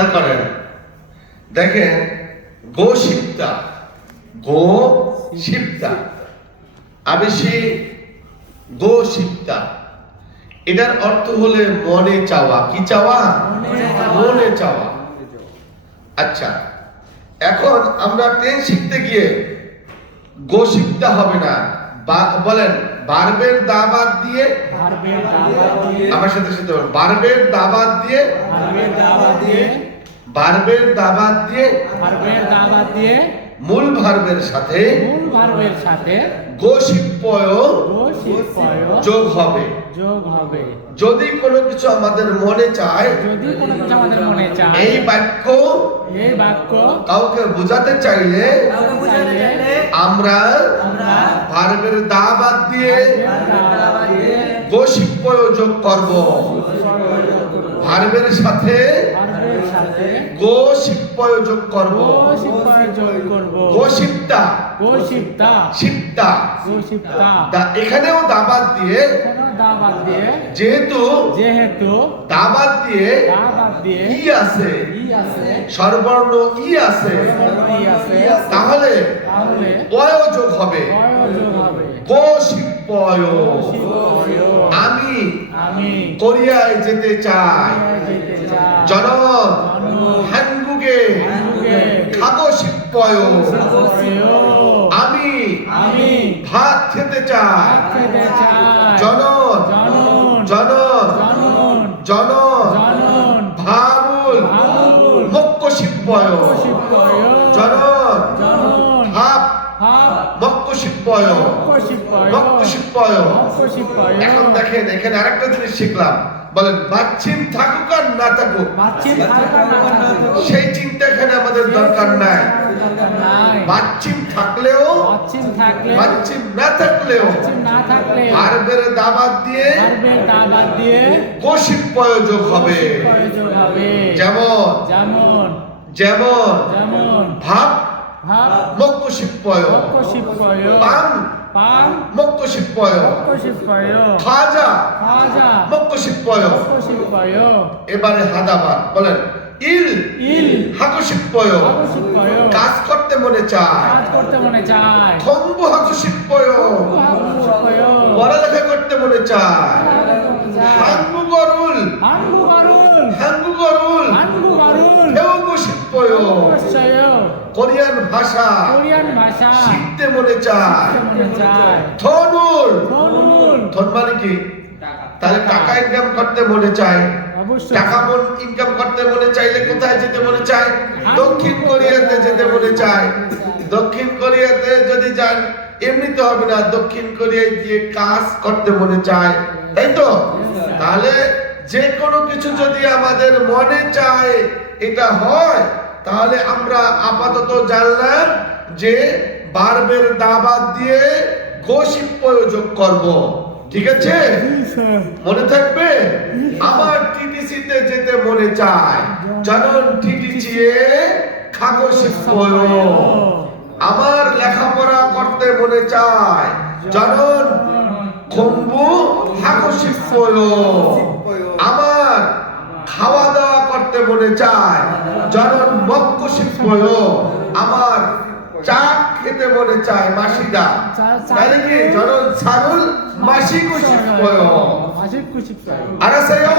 খেয়াল করেন, দেখেন গোশিপ্তা, গোশিপ্তা, আবেশি গোশিপ্তা, এটার অর্থ হলে মনে চাওয়া। কি চাওয়া? মনে চাওয়া। আচ্ছা, এখন আমরা টেন শিখতে গিয়ে গোশিপ্তা হবে না, বলেন বারবের দাবাত দিয়ে, আমার সাথে সাথে বারবের দাবাত দিয়ে, বারবের দাবাত দিয়ে মূল ভার্বের সাথে গোশিপ্যয় যোগ হবে। যদি কোনো কিছু আমাদের মনে চায়, এই বাক্য কাউকে বোঝাতে চাইলে আমরা ভার্বের দাবাত দিয়ে গোশিপ্যয় যোগ করব। ভার্বের সাথে গোশিপ্যয় যোগ করব। গোশিপ্তা, শিপ্তা, এখানেও দাবাত দিয়ে, যেহেতু দাবাত দিয়ে ই আছে, স্বরবর্ণ ই আছে, তাহলে পয় যোগ হবে। গোশিপ্যয়, আমি কোরিয়ায় যেতে চাই। জনন হানগুগে খাগোশিপ্যয়, আমি ভাত খেতে চাই। জনন জনন জনন ভাবুল মক্কশিপ্যয়, জনন ভাব মক্কশিপ্যয়, মক্কশিপ্যয়। এখন দেখেন এখানে আরেকটা জিনিস শিখলাম, বলেন বাচ্চিম থাকুক আর না থাকুক, সেই চিন্তা এখানে আমাদের দরকার নাই। বাচ্চিম থাকলেও, বাচ্চিম না থাকলেও ভার্বের দাবাত দিয়ে গোশিপ্যয় যোগ হবে। যেমন যেমন ভাব মক্কশিপ্যয়, পান মক্কশিপ্যয়, খাজা মক্কশিপ্যয়। এবারে হাদাবার, বলেন ইল হাকুশিপ্যয়, কাজ করতে মনে চায়। খম্বু হাকুশিপ্যয়, পড়ালেখা করতে মনে চায়। হাঙ্গুগরুল হেউগুশিপ্যয়, কোরিয়ান ভাষা শিখতে মনে চায়। ধনুল, ধন মানে কি? তাহলে টাকা ইনকাম করতে মনে চায়। টাকা ইনকাম করতে মনে চাইলে কোথায় যেতে মনে চায়? দক্ষিণ কোরিয়াতে যেতে মনে চায়। দক্ষিণ কোরিয়াতে যদি যান এমনিতে হবে না, দক্ষিণ কোরিয়ায় গিয়ে কাজ করতে মনে চায়, তাই তো? তাহলে যে কোনো কিছু যদি আমাদের মনে চায় এটা হয়, তাহলে আমরা আপাতত জানলাম যে ভার্বের দাবাত দিয়ে গোশিপ্যয় যোগ করব। ঠিক আছে? মনে থাকবে? আমার টিটিসিতে যেতে মনে চায়। জনন টিটিসিয়ে খাগোশিপ্যয়, আমার লেখাপড়া করতে মনে চায়। জনন খম্বু হাগোশিপ্যয়, আমার খাওয়া দাওয়া করতে মনে চায়। জনন মক্কশিপ্যয়, আমার চা খেতে মনে চায়। মাসিদা তাহলে কি? জনন ছাগল মাসিকুশিপ্যয়। আরাসায়ো